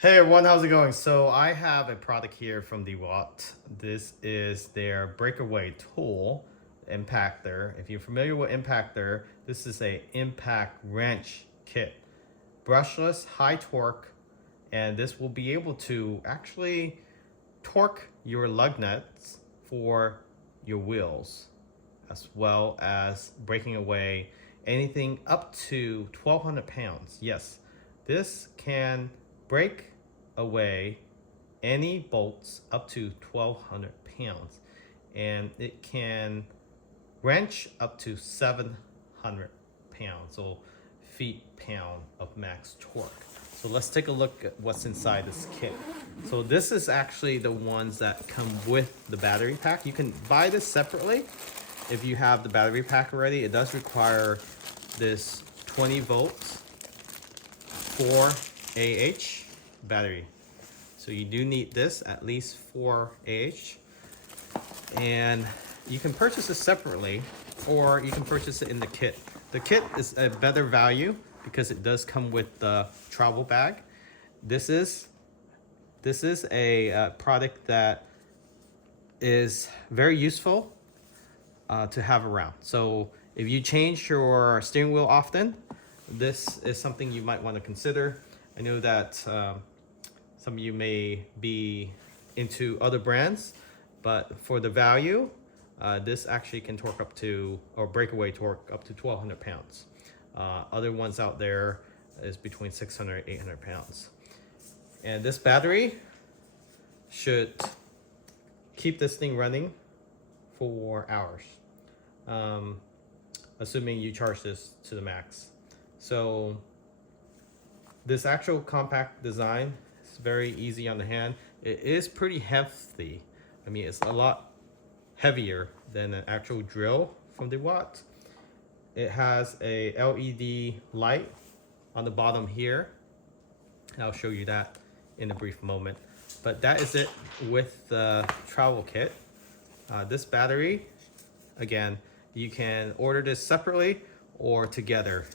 Hey everyone, how's it going? So I have a product here from Dewalt. This is their breakaway tool, Impactor. If you're familiar with Impactor, this is a impact wrench kit. Brushless, high torque, and this will be able to actually torque your lug nuts for your wheels, as well as breaking away anything up to 1,200 pounds. Yes, this can break away any bolts up to 1,200 pounds, and it can wrench up to 700 pounds, so feet-pound of max torque. So let's take a look at what's inside this kit. So this is actually the ones that come with the battery pack. You can buy this separately if you have the battery pack already. It does require this 20 volts 4Ah battery. So you do need this, at least 4Ah. And you can purchase it separately, or you can purchase it in the kit. The kit is a better value because it does come with the travel bag. This is a product that is very useful to have around. So if you change your steering wheel often, this is something you might want to consider. I know that some of you may be into other brands, but for the value, this actually can torque up to, or breakaway torque up to 1,200 pounds. Other ones out there is between 600 and 800 pounds. And this battery should keep this thing running for hours, assuming you charge this to the max. So this actual compact design is very easy on the hand. It is pretty hefty. I mean, it's a lot heavier than an actual drill from Dewalt. It has a LED light on the bottom here. I'll show you that in a brief moment. But that is it with the travel kit. This battery, again, you can order this separately or together.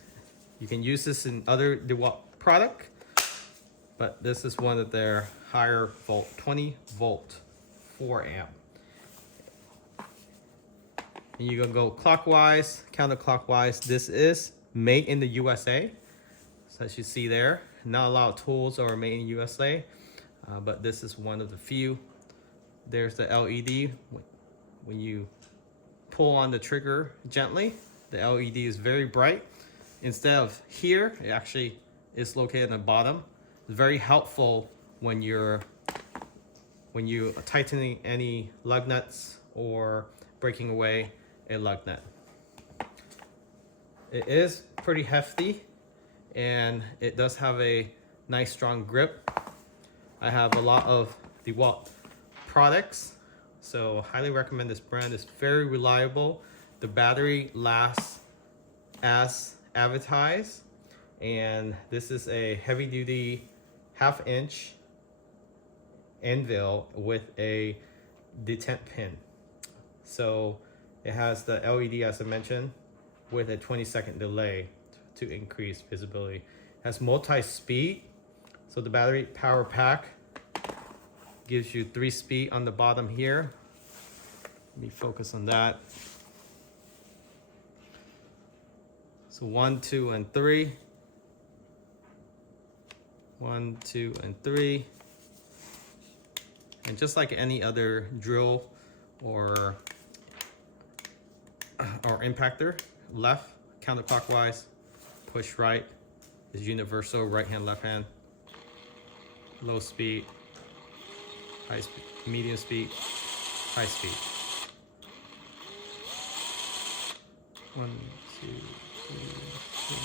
You can use this in other Dewalt product, but this is one of their higher volt, 20 volt, 4 amp. And you can go clockwise, counterclockwise. This is made in the USA. So as you see there, not a lot of tools are made in USA, but this is one of the few. There's the LED. When you pull on the trigger gently, the LED is very bright. Instead of here, it actually is located on the bottom. It's very helpful when you're tightening any lug nuts or breaking away a lug nut. It is pretty hefty, and it does have a nice strong grip. I have a lot of Dewalt products, so highly recommend this brand. It's very reliable. The battery lasts as advertised, and this is a heavy duty 1/2 inch anvil with a detent pin. So it has the LED, as I mentioned, with a 20-second delay to increase visibility. It has multi-speed, so the battery power pack gives you 3 speed on the bottom here. Let me focus on that. So 1, 2, and 3. 1, 2, and 3. And just like any other drill or impactor, left, counterclockwise, push right is universal, right hand, left hand. Low speed, high speed, medium speed, high speed. 1, 2, 3, 4.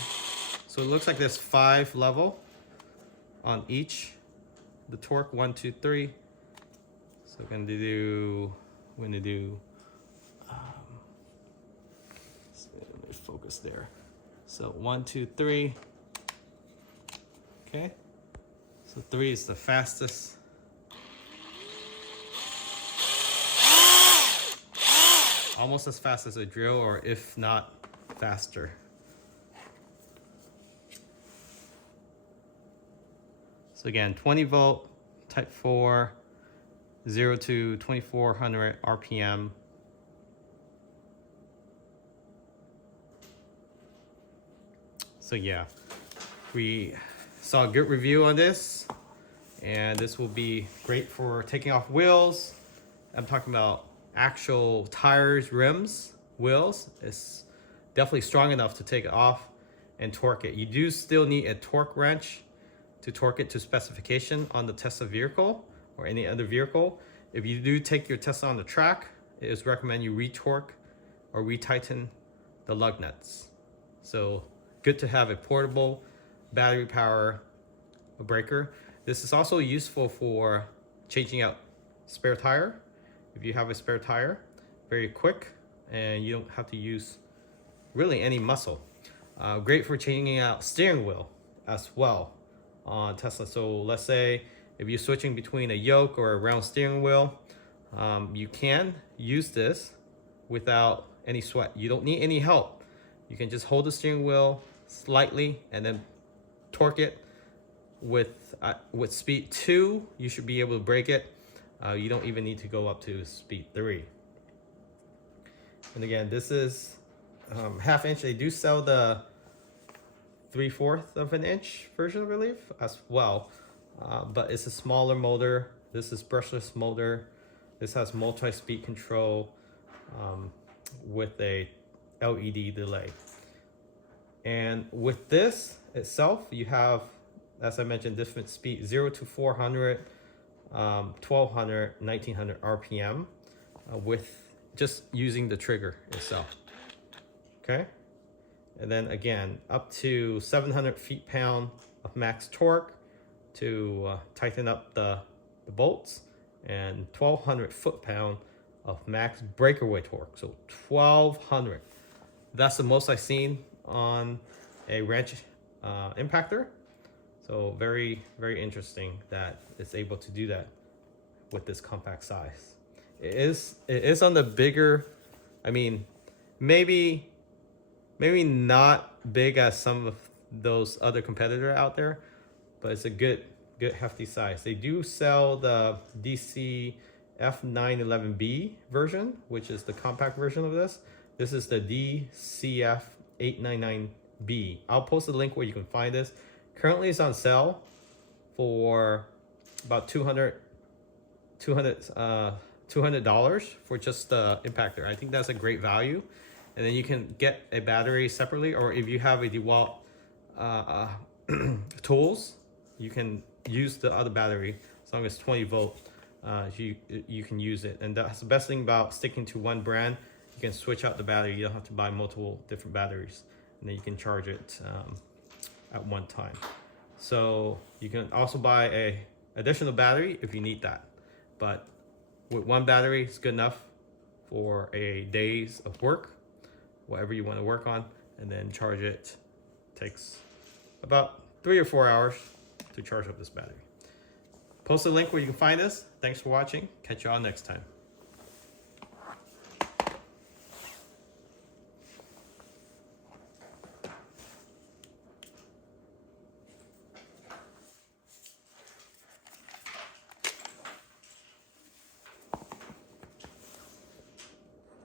So it looks like there's 5 level on each. The torque 1, 2, 3. So we're gonna do so let me focus there. So 1, 2, 3. Okay. So 3 is the fastest. Almost as fast as a drill, or if not faster. So again, 20 volt, type 4, 0 to 2400 RPM. So yeah, we saw a good review on this, and this will be great for taking off wheels. I'm talking about actual tires, rims, wheels. It's definitely strong enough to take it off and torque it. You do still need a torque wrench to torque it to specification on the Tesla vehicle or any other vehicle. If you do take your Tesla on the track, it is recommend you re-torque or retighten the lug nuts. So good to have a portable battery power breaker. This is also useful for changing out spare tire. If you have a spare tire, very quick, and you don't have to use really any muscle. Great for changing out steering wheel as well on Tesla. So let's say if you're switching between a yoke or a round steering wheel, you can use this without any sweat. You don't need any help. You can just hold the steering wheel slightly and then torque it with speed 2. You should be able to brake it. You don't even need to go up to speed 3. And again, this is half inch. They do sell the 3/4 of an inch version, I believe, as well. But it's a smaller motor. This is brushless motor. This has multi-speed control with a LED delay. And with this itself, you have, as I mentioned, different speed, 0 to 400, 1200, 1900 RPM with just using the trigger itself. Okay. And then again, up to 700 feet-pound of max torque to tighten up the bolts, and 1200 foot-pound of max breakaway torque. So 1200. That's the most I've seen on a wrench impactor. So very, very interesting that it's able to do that with this compact size. It is on the bigger, I mean, maybe not big as some of those other competitors out there, but it's a good hefty size. They do sell the DC F911B version, which is the compact version of this. This is the DCF899B. I'll post a link where you can find this. Currently it's on sale for about $200 for just the impactor. I think that's a great value. And then you can get a battery separately, or if you have a Dewalt tools, you can use the other battery as long as 20 volt. You can use it, and that's the best thing about sticking to one brand. You can switch out the battery. You don't have to buy multiple different batteries, and then you can charge it at one time. So you can also buy a additional battery if you need that, but with one battery it's good enough for a days of work, whatever you want to work on, and then charge it. Takes about 3 or 4 hours to charge up this battery. Post a link where you can find this. Thanks for watching. Catch you all next time.